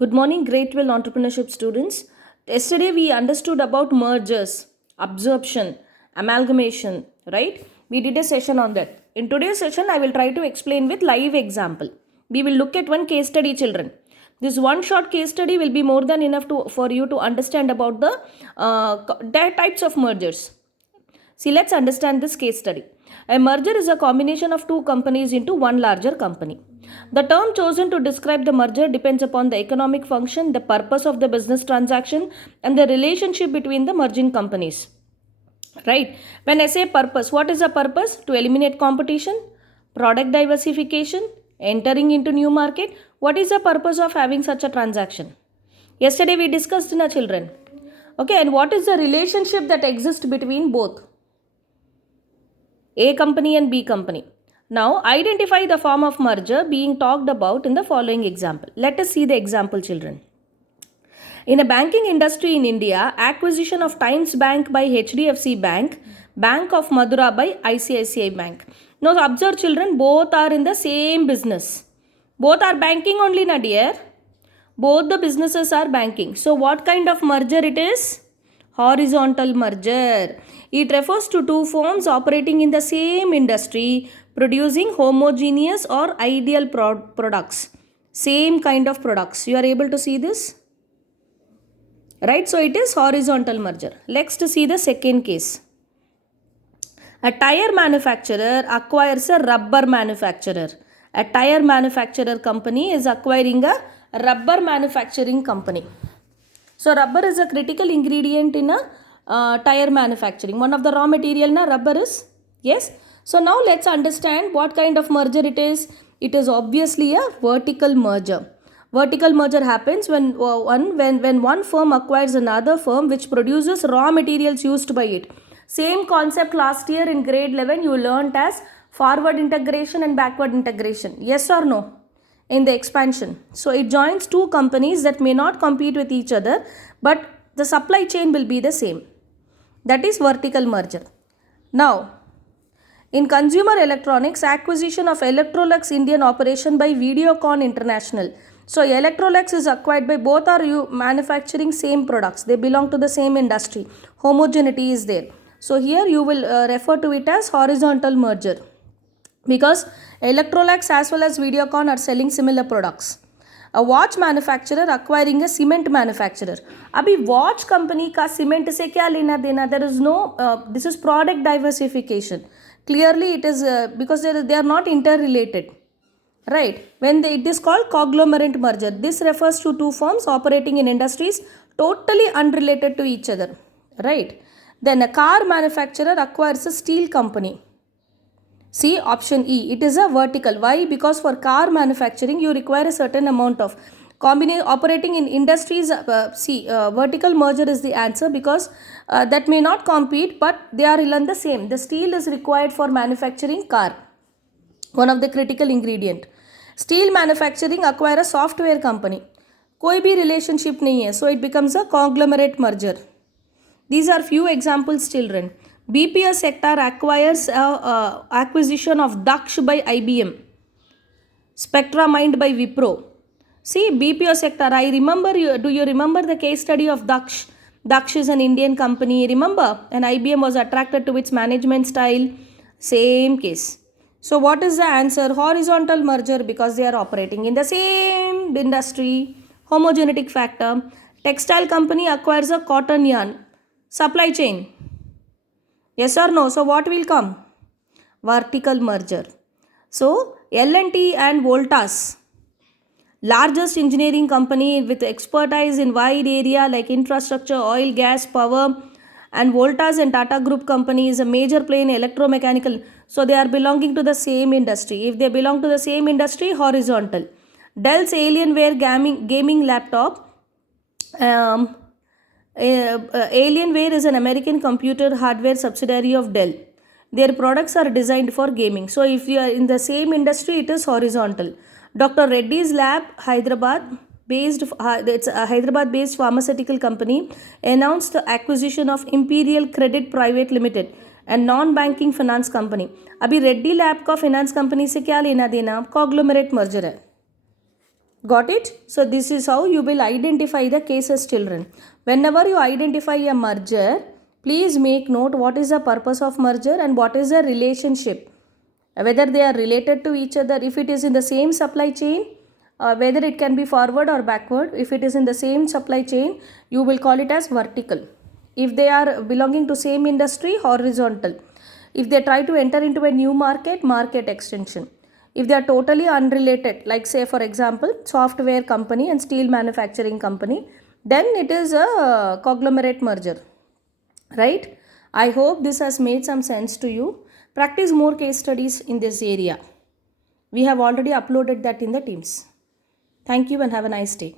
Good morning, Great Will Entrepreneurship students. Yesterday we understood about mergers, absorption, amalgamation, right? We did a session on that. In today's session, I will try to explain with live example. We will look at one case study, children. This one short case study will be more than enough for you to understand about the types of mergers. See, let's understand this case study. A merger is a combination of two companies into one larger company. The term chosen to describe the merger depends upon the economic function, the purpose of the business transaction, and the relationship between the merging companies. Right? When I say purpose, what is the purpose? To eliminate competition, product diversification, entering into new market. What is the purpose of having such a transaction? Yesterday we discussed in our children. Okay, and what is the relationship that exists between both? A company and B company. Now, identify the form of merger being talked about in the following example. Let us see the example, children. In a banking industry in India, acquisition of Times Bank by HDFC Bank, Bank of Madura by ICICI Bank. Now, observe, children, both are in the same business. Both are banking only, na dear. Both the businesses are banking. So, what kind of merger it is? Horizontal merger. It refers to two firms operating in the same industry, producing homogeneous or ideal products. Same kind of products. You are able to see this? Right? So, it is horizontal merger. Let's see the second case. A tire manufacturer acquires a rubber manufacturer. A tire manufacturer company is acquiring a rubber manufacturing company. So rubber is a critical ingredient in a tire manufacturing. One of the raw material na rubber is. Yes. So now let's understand what kind of merger it is. It is obviously a vertical merger. Vertical merger happens when one firm acquires another firm which produces raw materials used by it. Same concept last year in grade 11 you learnt as forward integration and backward integration. Yes or no? In the expansion. So it joins two companies that may not compete with each other, but the supply chain will be the same. That is vertical merger. Now, in consumer electronics, acquisition of Electrolux Indian operation by Videocon International. So Electrolux is acquired by both are manufacturing same products. They belong to the same industry. Homogeneity is there. So here you will refer to it as horizontal merger, because Electrolux as well as Videocon are selling similar products. A watch manufacturer acquiring a cement manufacturer. Abhi watch company ka cement se kya lena dena? There is no, this is product diversification. Clearly it is because they are not interrelated. Right. When it is called conglomerate merger. This refers to two firms operating in industries totally unrelated to each other. Right. Then a car manufacturer acquires a steel company. See option E. It is a vertical. Why? Because for car manufacturing you require a certain amount of operating in industries. Vertical merger is the answer, because that may not compete, but they are in the same. The steel is required for manufacturing car. One of the critical ingredient. Steel manufacturing acquire a software company. कोई भी relationship नहीं है. So it becomes a conglomerate merger. These are few examples, children. BPS sector acquires acquisition of Daksh by IBM. Spectra Mind by Wipro. See, BPO sector, I remember do you remember the case study of Daksh? Daksh is an Indian company, remember? And IBM was attracted to its management style. Same case. So what is the answer? Horizontal merger, because they are operating in the same industry. Homogenetic factor. Textile company acquires a cotton yarn. Supply chain. Yes or no? So what will come? Vertical merger. So L&T and Voltas, largest engineering company with expertise in wide area like infrastructure, oil, gas, power, and Voltas and Tata Group company is a major player in electromechanical. So they are belonging to the same industry. If they belong to the same industry, horizontal. Dell's Alienware gaming laptop. Alienware is an American computer hardware subsidiary of Dell. Their products are designed for gaming. So if you are in the same industry, it is horizontal. Dr. Reddy's Lab, Hyderabad-based pharmaceutical company, announced the acquisition of Imperial Credit Private Limited, a non-banking finance company. अभी Reddy Lab का finance company से क्या लेना देना? Conglomerate merger है. Got it? So this is how you will identify the cases, children. Whenever you identify a merger, please make note what is the purpose of merger and what is the relationship. Whether they are related to each other, if it is in the same supply chain, whether it can be forward or backward. If it is in the same supply chain, you will call it as vertical. If they are belonging to same industry, horizontal. If they try to enter into a new market, market extension. If they are totally unrelated, like say for example, software company and steel manufacturing company, then it is a conglomerate merger, right? I hope this has made some sense to you. Practice more case studies in this area. We have already uploaded that in the Teams. Thank you and have a nice day.